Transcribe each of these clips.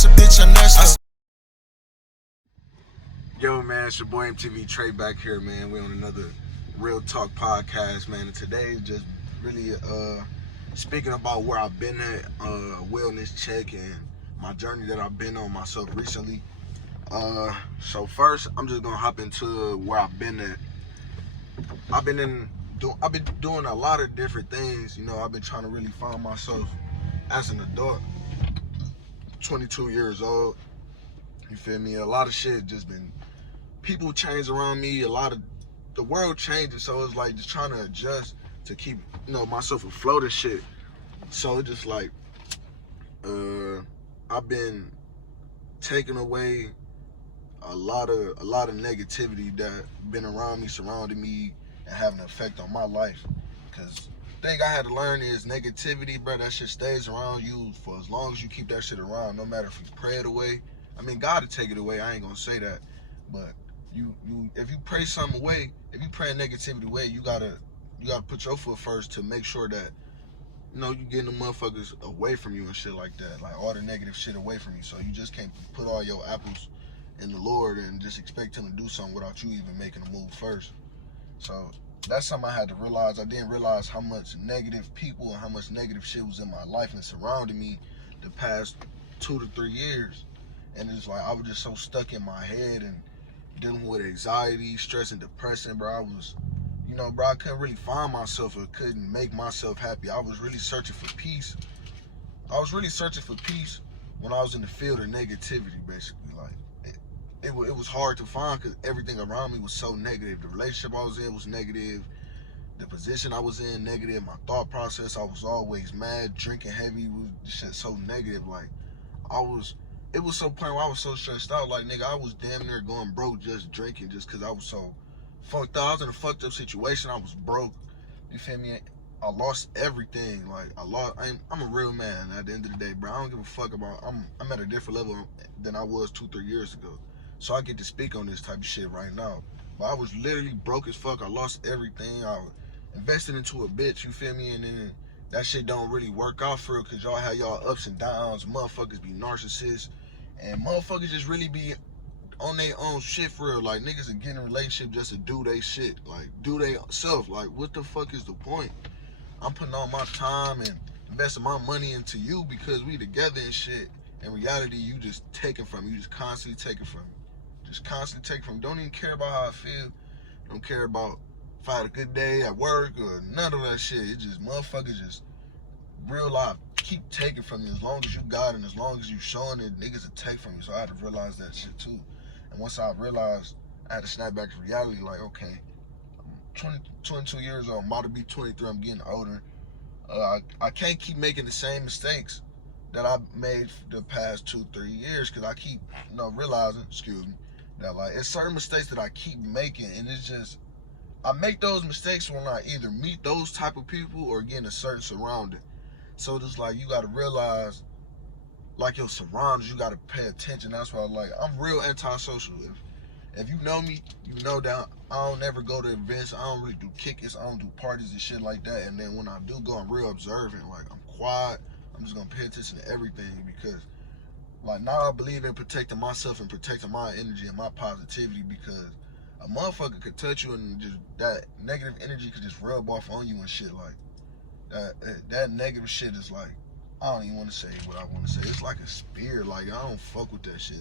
that's a bitch I nest. Yo, man, it's your boy MTV Trey back here, man. We're on another Real Talk Podcast, man. And today, just really speaking about where I've been at, wellness check, and my journey that I've been on myself recently. So first, I'm just gonna hop into where I've been at. I've been doing a lot of different things. You know, I've been trying to really find myself as an adult. 22 years old. You feel me? A lot of shit just been. People change around me. A lot of the world changes, so it's like just trying to adjust to keep, myself afloat and shit. So it's just like I've been taking away a lot of negativity that been around me, surrounding me, and having an effect on my life. Because the thing I had to learn is negativity, bro, that shit stays around you for as long as you keep that shit around, no matter if you pray it away. I mean, God will take it away, I ain't gonna say that. But you if you pray something away, if you pray negativity away, you gotta put your foot first to make sure that, you getting the motherfuckers away from you and shit like that. Like all the negative shit away from you. So you just can't put all your apples in the Lord and just expect him to do something without you even making a move first. So that's something I had to realize. I didn't realize how much negative people and how much negative shit was in my life and surrounding me the past 2 to 3 years. And it's like I was just so stuck in my head and dealing with anxiety, stress, and depression, bro. I was, I couldn't really find myself or couldn't make myself happy. I was really searching for peace. I was really searching for peace when I was in the field of negativity, basically. Like, it was hard to find because everything around me was so negative. The relationship I was in was negative. The position I was in, negative. My thought process, I was always mad, drinking heavy, was just so negative. Like, it was so point where I was so stressed out. Like, nigga, I was damn near going broke just drinking just because I was so fucked up. I was in a fucked up situation. I was broke. You feel me? I lost everything. Like, I'm a real man at the end of the day, bro. I don't give a fuck about, I'm at a different level than I was 2-3 years ago. So I get to speak on this type of shit right now. But I was literally broke as fuck. I lost everything. I invested into a bitch, you feel me? And then that shit don't really work out for real because y'all have y'all ups and downs. Motherfuckers be narcissists. And motherfuckers just really be on their own shit for real. Like, niggas are getting in a relationship just to do they shit. Like, do they self. Like, what the fuck is the point? I'm putting all my time and investing my money into you because we together and shit. In reality, you just taking from me. You just constantly taking from me. Just constantly taking from me. Don't even care about how I feel. Don't care about if I had a good day at work or none of that shit. It just, motherfuckers just real life keep taking from you. As long as you got it and as long as you showing it, niggas will take from you. So I had to realize that shit too. And once I realized, I had to snap back to reality. Like, okay, I'm 22 years old. I'm about to be 23. I'm getting older. I can't keep making the same mistakes that I made for the past 2-3 years because I keep, realizing, that like it's certain mistakes that I keep making, and it's just I make those mistakes when I either meet those type of people or get in a certain surrounding. So it's like you gotta realize, like, your surroundings, you gotta pay attention. That's why I'm real antisocial. If you know me, you know that I don't ever go to events. I don't really do kickers. I don't do parties and shit like that. And then when I do go, I'm real observant. Like, I'm quiet. I'm just gonna pay attention to everything because, like, now I believe in protecting myself and protecting my energy and my positivity because a motherfucker could touch you and just that negative energy could just rub off on you and shit. Like, that negative shit is like, I don't even want to say what I want to say. It's like a spear. Like, I don't fuck with that shit.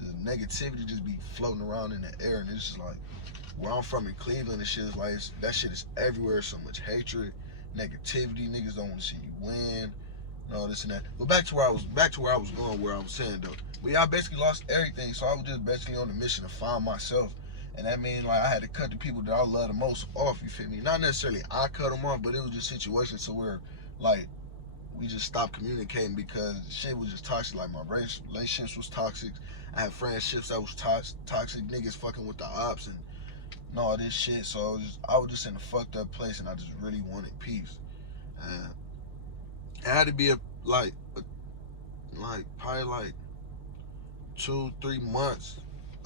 The negativity just be floating around in the air, and it's just like, where I'm from in Cleveland, and shit is like, that shit is everywhere. So much hatred, negativity. Niggas don't want to see you win. No, this and that. But back to where I was going, where I was saying though. But yeah, I basically lost everything. So I was just basically on a mission to find myself. And that means, like, I had to cut the people that I love the most off, you feel me? Not necessarily I cut them off, but it was just situations to where, like, we just stopped communicating because shit was just toxic. Like, my relationships was toxic. I had friendships that was toxic. Niggas fucking with the ops and all this shit. So I was just in a fucked up place, and I just really wanted peace. And it had to be probably 2-3 months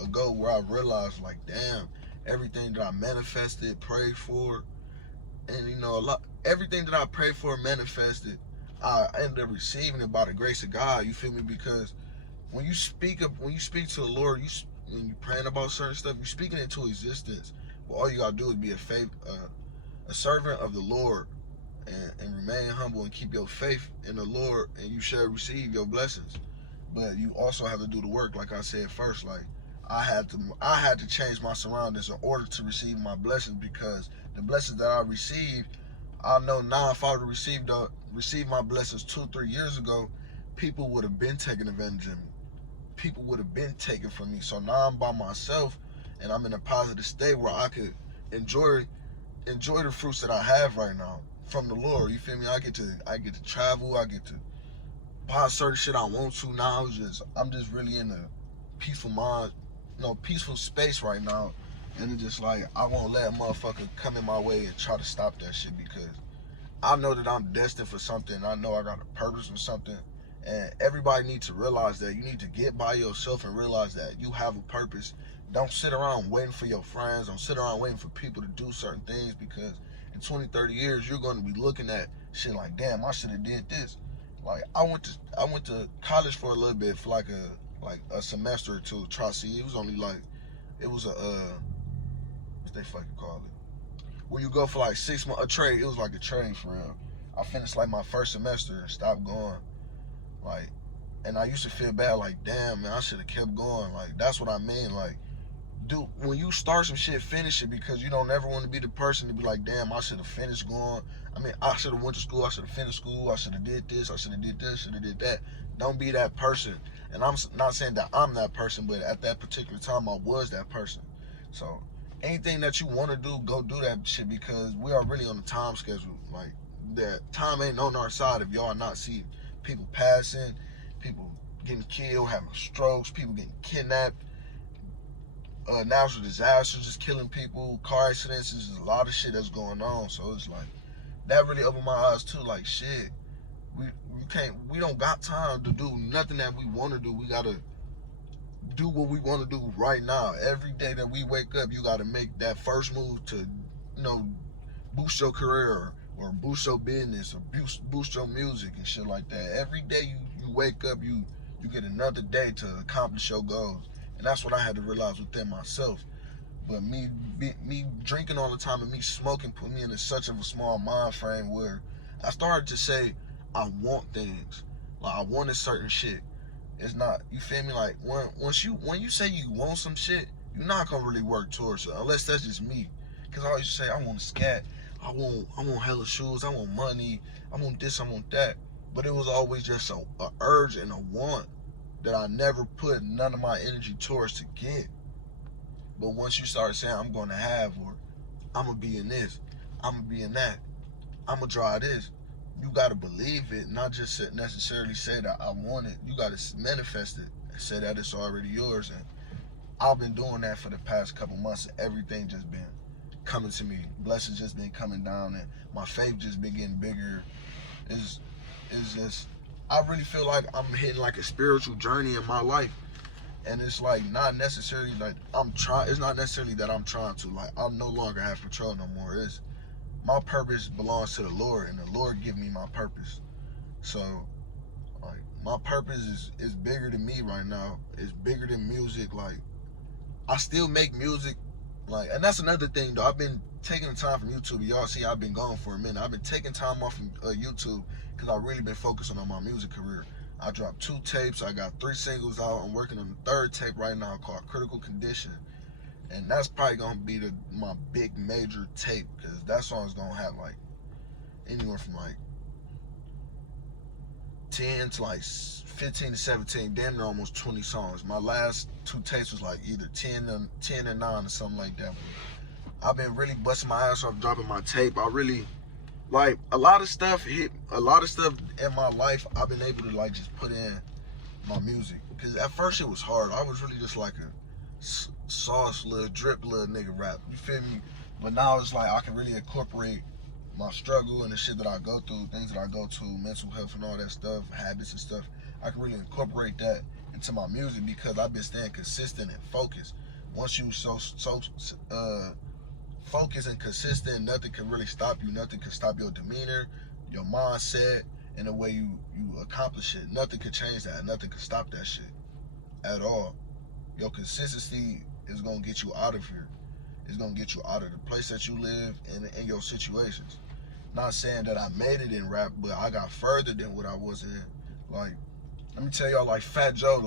ago where I realized, like, damn, everything that I manifested, prayed for, and everything that I prayed for, manifested, I ended up receiving it by the grace of God. You feel me? Because when you speak to the Lord, when you praying about certain stuff, you speaking into existence. Well, all you gotta do is be a servant of the Lord, and remain humble and keep your faith in the Lord, and you shall receive your blessings. But you also have to do the work, like I said first. Like I had to change my surroundings in order to receive my blessings, because the blessings that I received, I know now if I would have received my blessings 2-3 years ago, people would have been taking advantage of me. People would have been taken from me. So now I'm by myself, and I'm in a positive state where I could enjoy the fruits that I have right now from the Lord. You feel me? I get to travel. I get to buy certain shit I want to now. I'm just really in a peaceful mind, peaceful space right now. And it's just like I won't let a motherfucker come in my way and try to stop that shit, because I know that I'm destined for something. I know I got a purpose for something. And everybody needs to realize that you need to get by yourself and realize that you have a purpose. Don't sit around waiting for your friends. Don't sit around waiting for people to do certain things, because in 20, 30 years, you're going to be looking at shit like, damn, I should have did this. Like, I went to college for a little bit, for like a semester or two, try to see. It was only like, it was what they fucking call it? When you go for like 6 months, a trade. It was like a trade for real. I finished like my first semester and stopped going. Like, and I used to feel bad, like, damn, man, I should have kept going. Like, that's what I mean. Like, dude, when you start some shit, finish it, because you don't ever want to be the person to be like, damn, I should have finished going. I mean, I should have went to school. I should have finished school. I should have did this. I should have did this. Should have did that. Don't be that person. And I'm not saying that I'm that person, but at that particular time, I was that person. So anything that you want to do, go do that shit, because we are really on a time schedule. Like, that time ain't on our side if y'all not seeing people passing, people getting killed, having strokes, people getting kidnapped, natural disasters just killing people, car accidents. There's a lot of shit that's going on. So it's like, that really opened my eyes too. Like, shit, we don't got time to do nothing that we want to do. We gotta do what we want to do right now. Every day that we wake up, you gotta make that first move to, boost your career, or boost your business, or boost your music and shit like that. Every day you wake up, you get another day to accomplish your goals. And that's what I had to realize within myself. But me drinking all the time and me smoking put me in such of a small mind frame where I started to say, I want things. Like, I wanted certain shit. It's not, you feel me? Like, when you say you want some shit, you're not gonna really work towards it, unless that's just me. Cause I always say, I want a scat, I want hella shoes, I want money, I want this, I want that. But it was always just a urge and a want that I never put none of my energy towards to get. But once you start saying, I'm gonna have, or I'm gonna be in this, I'm gonna be in that, I'm gonna try this, you gotta believe it, not just necessarily say that I want it. You gotta manifest it and say that it's already yours. And I've been doing that for the past couple months, and everything just been coming to me. Blessings just been coming down, and my faith just been getting bigger. It's just, I really feel like I'm hitting like a spiritual journey in my life. And it's like not necessarily like it's not necessarily that I'm trying to, like, I no longer have control no more. It's my purpose belongs to the Lord, and the Lord give me my purpose. So, like, my purpose is bigger than me right now. It's bigger than music. Like, I still make music, like, and that's another thing though. I've been taking the time from YouTube. Y'all see, I've been gone for a minute. I've been taking time off from YouTube, because I've really been focusing on my music career. I dropped 2 tapes. I got 3 singles out. I'm working on the 3rd tape right now called Critical Condition. And that's probably going to be my big major tape, because that song's going to have like anywhere from like 10 to like 15 to 17, damn near almost 20 songs. My last 2 tapes was like either 10 or 9 or something like that. I've been really busting my ass off dropping my tape. I really, like, a lot of stuff in my life I've been able to like just put in my music. Because at first it was hard. I was really just like a sauce little drip little nigga rap, you feel me? But now it's like I can really incorporate my struggle and the shit that I go through, things that I go to, mental health and all that stuff, habits and stuff. I can really incorporate that into my music, because I've been staying consistent and focused. Once you so focused and consistent, nothing can really stop you. Nothing can stop your demeanor, your mindset, and the way you accomplish it. Nothing can change that. Nothing can stop that shit. at all. Your consistency is gonna get you out of here. It's gonna get you out of the place that you live and in your situations. Not saying that I made it in rap, but I got further than what I was in. Like, let me tell y'all, like Fat Joe,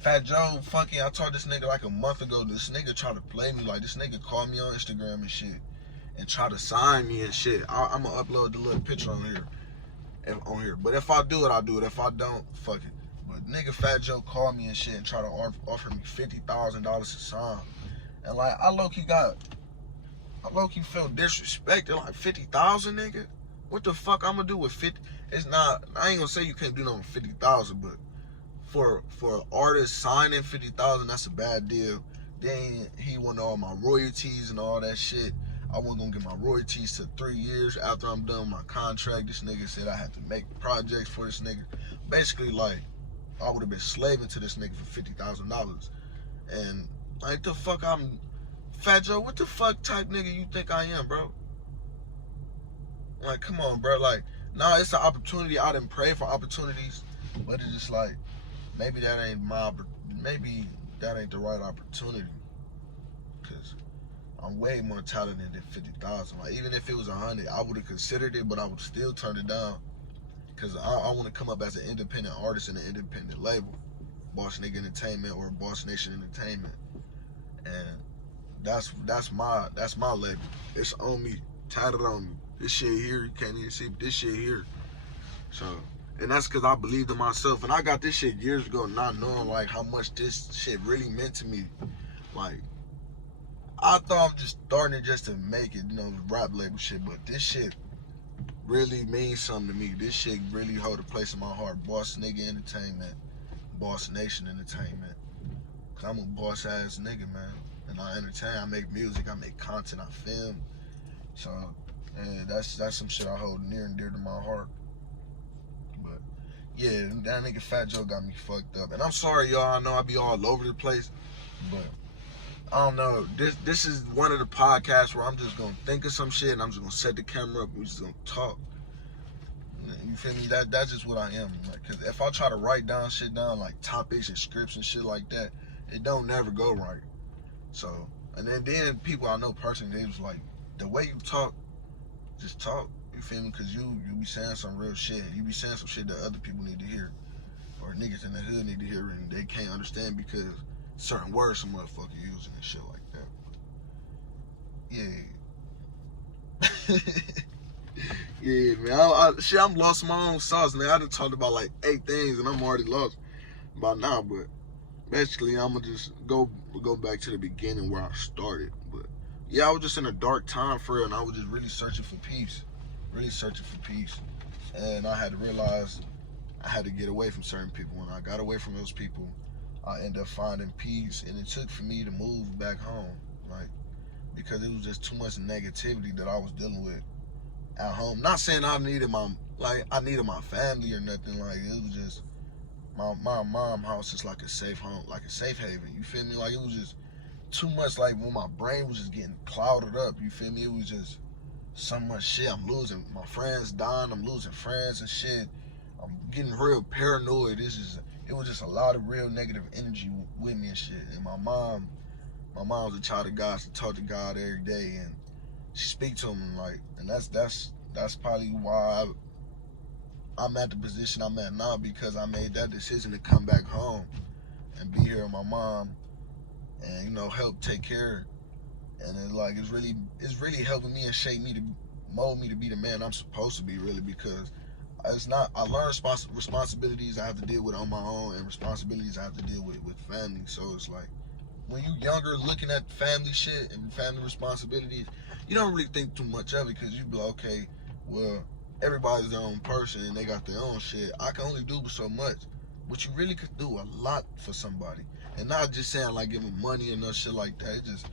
fucking, I told this nigga like a month ago, this nigga tried to play me. Like, this nigga called me on Instagram and shit and try to sign me and shit. I'm gonna upload the little picture on here. But if I do it, I'll do it. If I don't, fuck it. But nigga Fat Joe called me and shit and try to offer me $50,000 to sign. And like, I low-key felt disrespected. Like, 50,000, nigga? What the fuck I'm gonna do with 50? It's not, I ain't gonna say you can't do nothing with 50,000, but for an artist signing 50,000, that's a bad deal. Then he wanted all my royalties and all that shit. I wasn't gonna get my royalties till 3 years after I'm done with my contract. This nigga said I had to make projects for this nigga. Basically, like, I would have been slaving to this nigga for $50,000. And like, the fuck, Fat Joe, what the fuck type nigga you think I am, bro? Like, come on, bro. Like, nah, it's an opportunity. I didn't pray for opportunities, but it's just like, maybe that ain't the right opportunity. Cause I'm way more talented than 50,000. Like, even if it was 100, I would have considered it, but I would still turn it down. Cause I want to come up as an independent artist in an independent label, Boss Nigga Entertainment or Boss Nation Entertainment, and that's my label. It's on me, tatted on me. This shit here, you can't even see, but this shit here. So, and that's because I believed in myself. And I got this shit years ago, not knowing like how much this shit really meant to me. Like, I thought I'm just starting it just to make it, rap label shit. But this shit really means something to me. This shit really hold a place in my heart. Boss Nigga Entertainment, Boss Nation Entertainment. Cause I'm a boss ass nigga, man. And I entertain, I make music, I make content, I film. So, yeah, that's some shit I hold near and dear to my heart. But yeah, that nigga Fat Joe got me fucked up. And I'm sorry, y'all. I know I be all over the place, but I don't know. This is one of the podcasts where I'm just gonna think of some shit and I'm just gonna set the camera up and we're just gonna talk. You feel me? That's just what I am. Like, cause if I try to write down shit down, like topics and scripts and shit like that, it don't never go right. So, and then people I know personally, they was like, the way you talk, just talk. You feel me? Cause you be saying some real shit. You be saying some shit that other people need to hear, or niggas in the hood need to hear, and they can't understand because certain words some motherfucker using and shit like that. Yeah. Yeah, man. I'm lost in my own sauce, man. I done talked about like 8 things, and I'm already lost by now. But basically, I'm gonna just go back to the beginning where I started. But yeah, I was just in a dark time for real, and I was just really searching for peace. And I had to realize I had to get away from certain people. When I got away from those people, I ended up finding peace, and it took for me to move back home, like, because it was just too much negativity that I was dealing with at home. Not saying I needed my family or nothing. Like, it was just my mom house is like a safe home, like a safe haven. You feel me? Like, it was just too much. Like, when my brain was just getting clouded up. You feel me? It was just so much shit. I'm losing my friends, dying. I'm losing friends and shit. I'm getting real paranoid. It was just a lot of real negative energy with me and shit. And my mom was a child of God. She talked to God every day, and she speak to him, like, and that's probably why I'm at the position I'm at now, because I made that decision to come back home and be here with my mom and help take care. And it's really helping me and shape me to mold me to be the man I'm supposed to be, really, because I learn responsibilities I have to deal with on my own, and responsibilities I have to deal with family. So it's like, when you younger, looking at family shit and family responsibilities, you don't really think too much of it, because you be like, okay, well, everybody's their own person and they got their own shit. I can only do so much, but you really could do a lot for somebody. And not just saying like giving money and no shit like that. It's just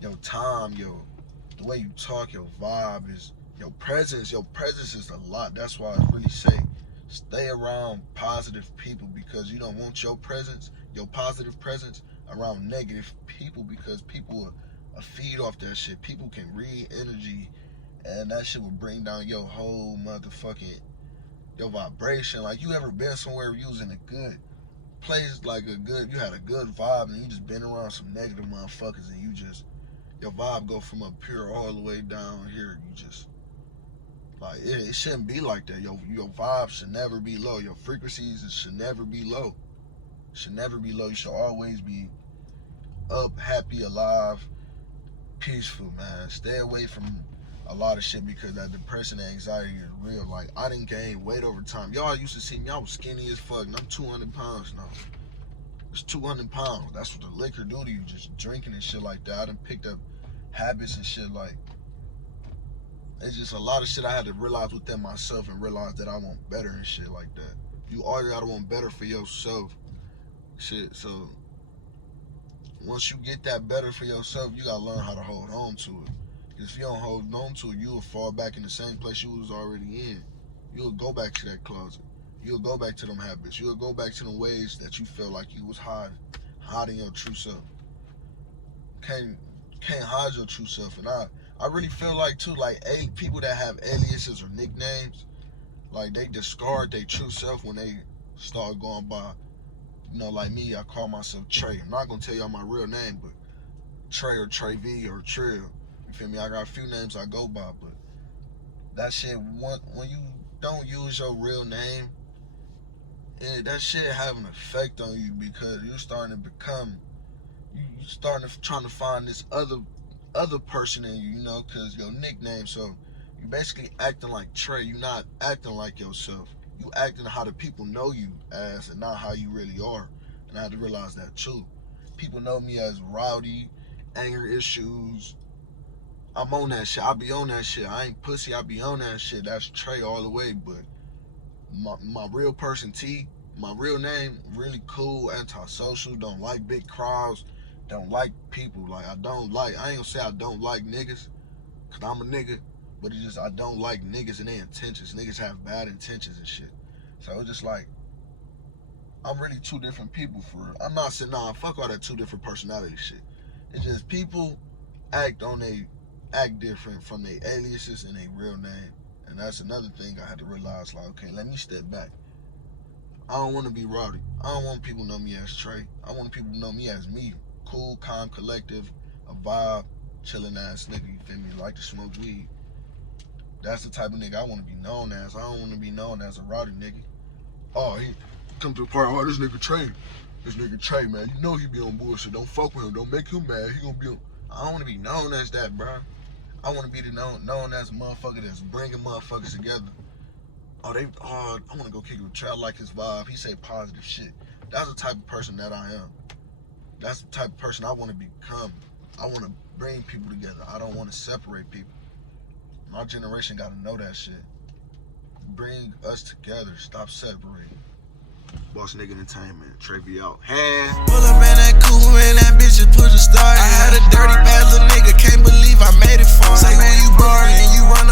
your time, the way you talk, your vibe is your presence. Your presence is a lot. That's why I really say stay around positive people, because you don't want your presence, your positive presence, around negative people, because people will feed off that shit. People can read energy, and that shit will bring down your whole motherfucking, your vibration. Like, you ever been somewhere using it good, place like you had a good vibe, and you just been around some negative motherfuckers, and your vibe go from up here all the way down here. You just, like, it shouldn't be like that. Your vibe should never be low. Your frequencies should never be low. Should never be low. You should always be up, happy, alive, peaceful, man. Stay away from a lot of shit, because that depression and anxiety is real. Like, I didn't gain weight over time. Y'all used to see me, I was skinny as fuck, and I'm 200 pounds now. It's 200 pounds. That's what the liquor do to you, just drinking and shit like that. I done picked up habits and shit. Like, it's just a lot of shit I had to realize within myself, and realize that I want better and shit like that. You always gotta want better for yourself. Shit, so once you get that better for yourself, you gotta learn how to hold on to it. If you don't hold on to it, you will fall back in the same place you was already in. You'll go back to that closet. You'll go back to them habits. You'll go back to the ways that you felt like you was hiding your true self. Can't hide your true self. And I really feel like too, like, people that have aliases or nicknames, like, they discard their true self when they start going by, like me, I call myself Trey. I'm not gonna tell y'all my real name, but Trey or Trey V or Trill. You feel me? I got a few names I go by, but that shit, when you don't use your real name, that shit have an effect on you, because you're starting to become, trying to find this other person in you, because your nickname. So you basically acting like Trey. You're not acting like yourself. You acting how the people know you as, and not how you really are. And I had to realize that too. People know me as rowdy, anger issues. I'm on that shit. I be on that shit. I ain't pussy. I be on that shit. That's Trey all the way. But my real person, T, my real name, really cool, antisocial, don't like big crowds, don't like people. Like, I ain't gonna say I don't like niggas, because I'm a nigga. But it's just, I don't like niggas and their intentions. Niggas have bad intentions and shit. So it's just like, I'm really two different people for real. I'm not saying, fuck all that two different personality shit. It's just people act different from their aliases and their real name. And that's another thing I had to realize, like, okay, let me step back. I don't want to be rowdy. I don't want people to know me as Trey. I want people to know me as me. Cool, calm, collective, a vibe, chilling ass nigga, you feel me? Like to smoke weed. That's the type of nigga I want to be known as. I don't want to be known as a rowdy nigga. Oh, he come to the party. Oh, this nigga Trey, man. You know he be on bullshit. Don't fuck with him. Don't make him mad. He gonna be on. I don't want to be known as that, bro. I want to be known as a motherfucker that's bringing motherfuckers together. I want to go kick it with Trey. I like his vibe. He say positive shit. That's the type of person that I am. That's the type of person I want to become. I want to bring people together. I don't want to separate people. My generation got to know that shit. Bring us together. Stop separating. Boss Nigga Entertainment. Trey V out. Hey. Pull up in that cool, man, that bitch just put a star. I had a dirty bad little nigga, can't believe I made it for him. Say when you boring and you run